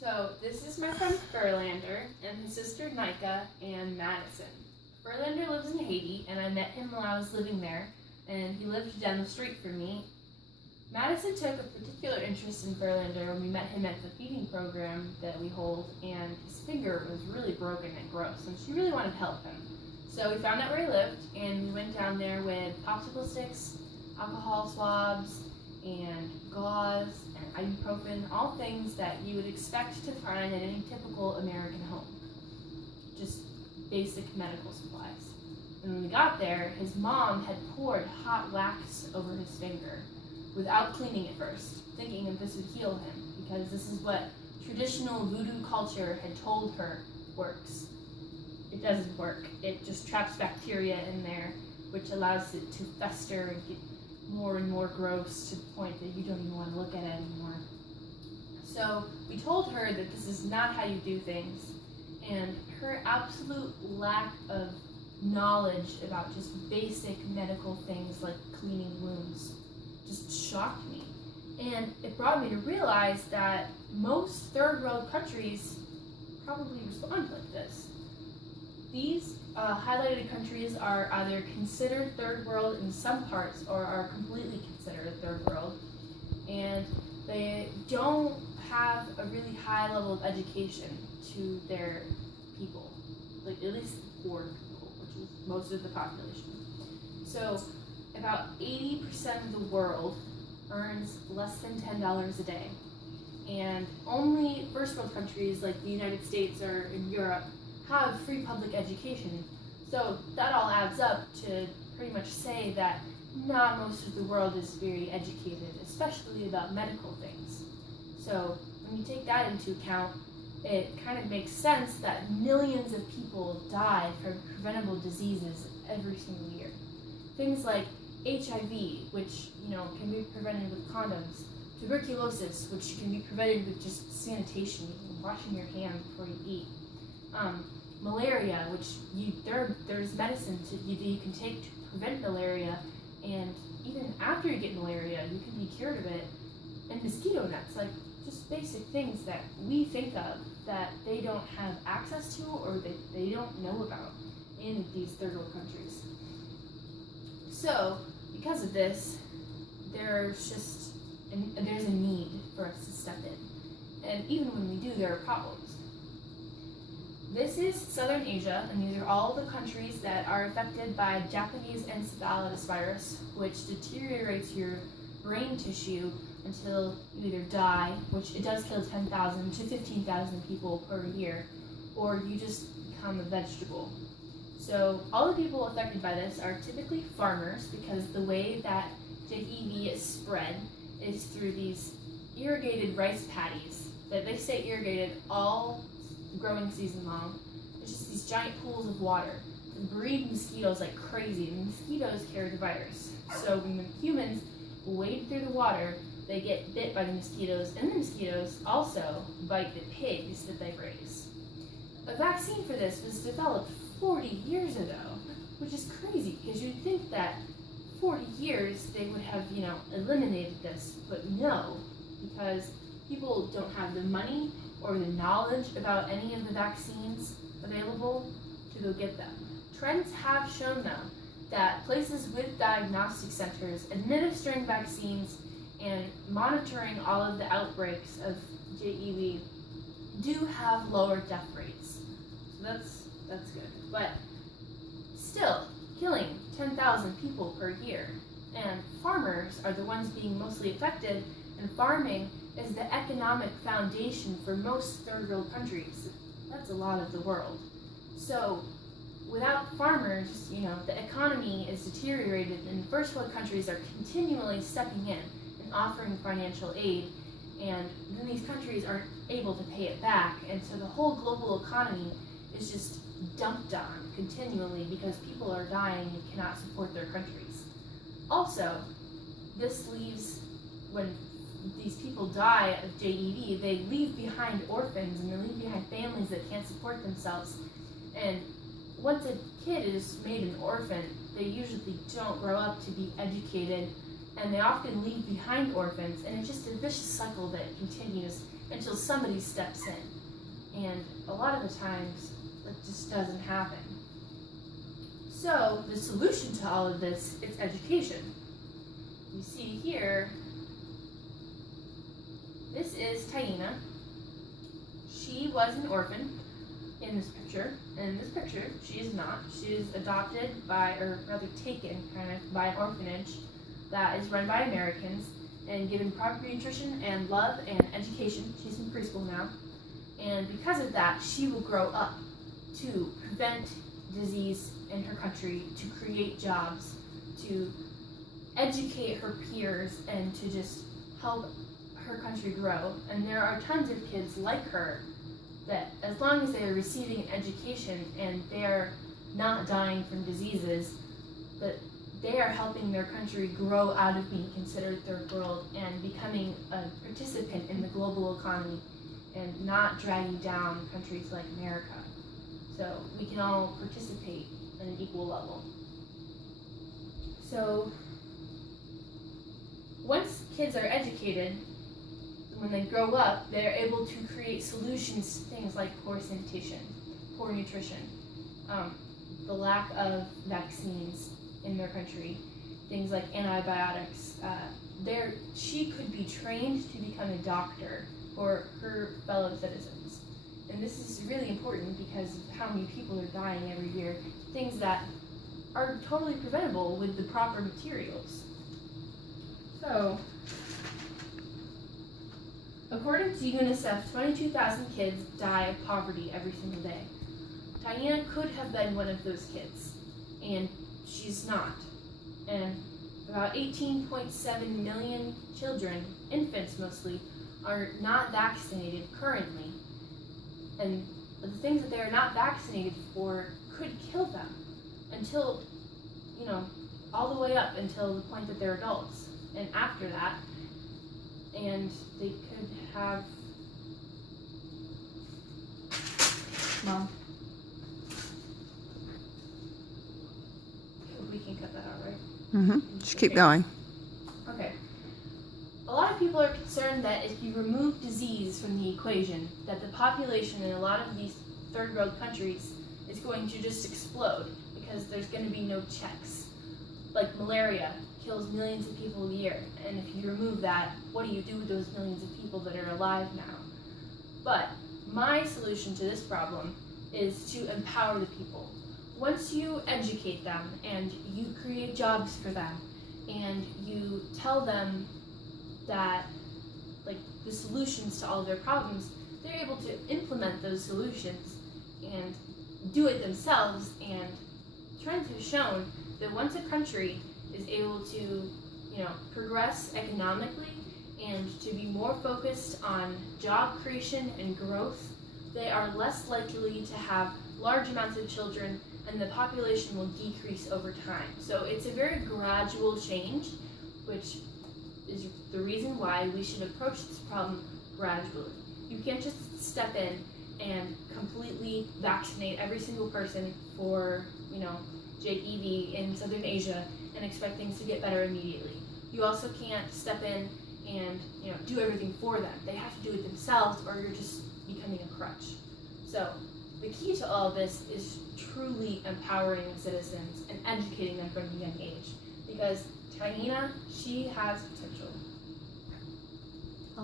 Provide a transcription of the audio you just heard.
So this is my friend Furlander and his sister Nika and Madison. Furlander lives in Haiti, and I met him while I was living there, and he lived down the street from me. Madison took a particular interest in Furlander when we met him at the feeding program that we hold, and his finger was really broken and gross, and she really wanted to help him. So we found out where he lived, and we went down there with popsicle sticks, alcohol swabs, and gauze, and ibuprofen, all things that you would expect to find in any typical American home. Just basic medical supplies. And when we got there, his mom had poured hot wax over his finger without cleaning it first, thinking that this would heal him, because this is what traditional voodoo culture had told her works. It doesn't work. It just traps bacteria in there, which allows it to fester and get more and more gross to the point that you don't even want to look at it anymore. So we told her that this is not how you do things, and her absolute lack of knowledge about just basic medical things like cleaning wounds just shocked me. And it brought me to realize that most third world countries probably respond like this. These highlighted countries are either considered third world in some parts or are completely considered third world, and they don't have a really high level of education to their people, like at least poor people, which is most of the population. So about 80% of the world earns less than $10 a day, and only first world countries like the United States or in Europe have free public education. So that all adds up to pretty much say that not most of the world is very educated, especially about medical things. So when you take that into account, it kind of makes sense that millions of people die from preventable diseases every single year. Things like HIV, which can be prevented with condoms, tuberculosis, which can be prevented with just sanitation, washing your hands before you eat. Malaria, which there's medicine you can take to prevent malaria, and even after you get malaria, you can be cured of it. And mosquito nets, like just basic things that we think of that they don't have access to or they don't know about in these third world countries. So, because of this, there's a need for us to step in. And even when we do, there are problems. This is Southern Asia, and these are all the countries that are affected by Japanese encephalitis virus, which deteriorates your brain tissue until you either die, which it does kill 10,000 to 15,000 people per year, or you just become a vegetable. So all the people affected by this are typically farmers, because the way that JEV is spread is through these irrigated rice paddies that they stay irrigated all growing season long. It's just these giant pools of water that breed mosquitoes like crazy, and mosquitoes carry the virus. So when the humans wade through the water, they get bit by the mosquitoes, and the mosquitoes also bite the pigs that they raise. A vaccine for this was developed 40 years ago, which is crazy, because you'd think that 40 years they would have, eliminated this, but no, because people don't have the money or the knowledge about any of the vaccines available to go get them. Trends have shown, though, that places with diagnostic centers administering vaccines and monitoring all of the outbreaks of JEV do have lower death rates. So that's good. But still, killing 10,000 people per year. And farmers are the ones being mostly affected, and farming is the economic foundation for most third world countries. That's a lot of the world. So without farmers, the economy is deteriorated, and first world countries are continually stepping in and offering financial aid, and then these countries aren't able to pay it back, and so the whole global economy is just dumped on continually because people are dying and cannot support their countries. Also, this leaves, when these people die of JEV, they leave behind orphans, and they leave behind families that can't support themselves. And once a kid is made an orphan, they usually don't grow up to be educated, and they often leave behind orphans, and it's just a vicious cycle that continues until somebody steps in. And a lot of the times, it just doesn't happen. So the solution to all of this is education. You see here, this is Taina. She was an orphan in this picture. In this picture, she is not. She is adopted by, or rather taken kind of, by an orphanage that is run by Americans and given proper nutrition and love and education. She's in preschool now. And because of that, she will grow up to prevent disease in her country, to create jobs, to educate her peers, and to just help her country grow. And there are tons of kids like her that, as long as they are receiving an education and they are not dying from diseases, that they are helping their country grow out of being considered third world and becoming a participant in the global economy and not dragging down countries like America. So we can all participate at an equal level. So once kids are educated, when they grow up, they're able to create solutions to things like poor sanitation, poor nutrition, the lack of vaccines in their country, things like antibiotics. She could be trained to become a doctor for her fellow citizens. And this is really important because of how many people are dying every year, things that are totally preventable with the proper materials. So, according to UNICEF, 22,000 kids die of poverty every single day. Taina could have been one of those kids, and she's not. And about 18.7 million children, infants mostly, are not vaccinated currently. And the things that they are not vaccinated for could kill them until, all the way up until the point that they're adults. And after that, and they could have... Mom? We can cut that out, right? Just keep going. Okay. A lot of people are concerned that if you remove disease from the equation, that the population in a lot of these third world countries is going to just explode because there's going to be no checks. Like malaria kills millions of people a year, and if you remove that, what do you do with those millions of people that are alive now? But my solution to this problem is to empower the people. Once you educate them and you create jobs for them and you tell them that, the solutions to all of their problems, they're able to implement those solutions and do it themselves. And trends have shown that once a country is able to, progress economically and to be more focused on job creation and growth, they are less likely to have large amounts of children, and the population will decrease over time. So it's a very gradual change, which is the reason why we should approach this problem gradually. You can't just step in and completely vaccinate every single person for, JEV in Southern Asia and expect things to get better immediately. You also can't step in and, do everything for them. They have to do it themselves, or you're just becoming a crutch. So the key to all of this is truly empowering the citizens and educating them from a young age, because Taina, she has potential.